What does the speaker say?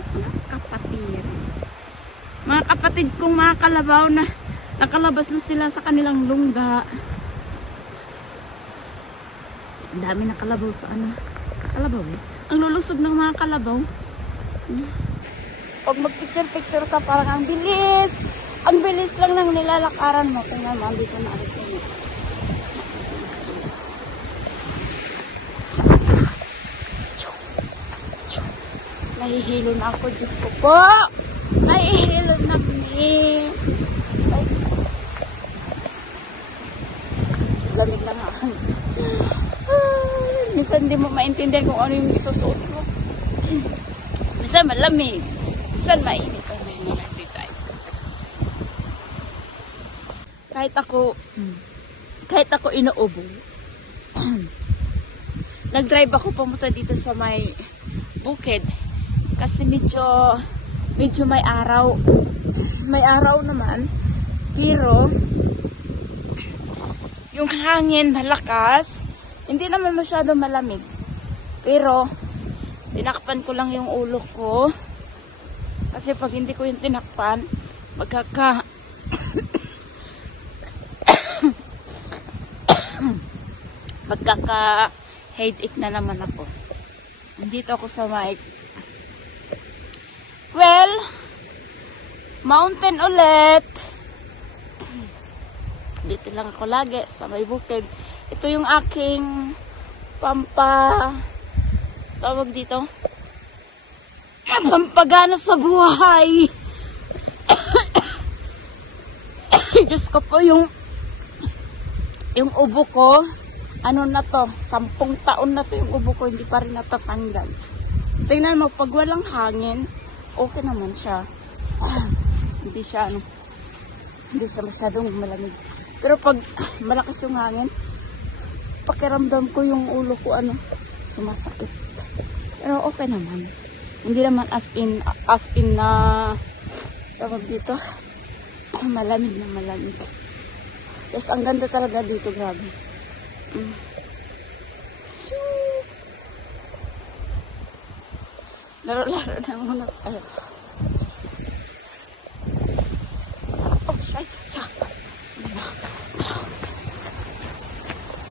mga kapatid. Mga kapatid kong mga kalabaw na nakalabas na sila sa kanilang lungga. Ang dami na kalabaw sa ano. Kalabaw eh. Ang lulusog ng mga kalabaw. Pag mag-picture-picture ka, parang ang bilis. Ang bilis lang ng nilalakaran mo. Tingnan mo, dito na ulit yun. Nahihilo na ako, Diyos ko po. Nahihilo na kami. Lamig lang ako. Minsan hindi mo maintindihan kung ano yung isusuot mo. Minsan malamig. Minsan mainit. Kahit ako inuubo. Nag-drive ako pumunta dito sa may bukid. Kasi medyo may araw. May araw naman. Pero yung hangin malakas. Hindi naman masyado malamig. Pero tinakpan ko lang yung ulo ko. Kasi pag hindi ko yung tinakpan, magkaka-headache na naman ako. Nandito ako sa mic. Well, mountain ulit. Dito lang ako lagi sa may bukid. Ito yung aking tawag dito, pampagana sa buhay. Diyos ko po, yung ubo ko, ano na to, 10 taon na to yung ubo ko, hindi pa rin natatanggal. Tingnan mo, pag walang hangin, okay naman siya. Hindi siya masyadong malamig. Pero pag malakas yung hangin, pakiramdam ko yung ulo ko, sumasakit. Pero okay naman. Hindi naman as in na, tawag dito, malamig na malamig. Yes, ang ganda talaga dito, grabe. Laro-laro na muna tayo. Oh,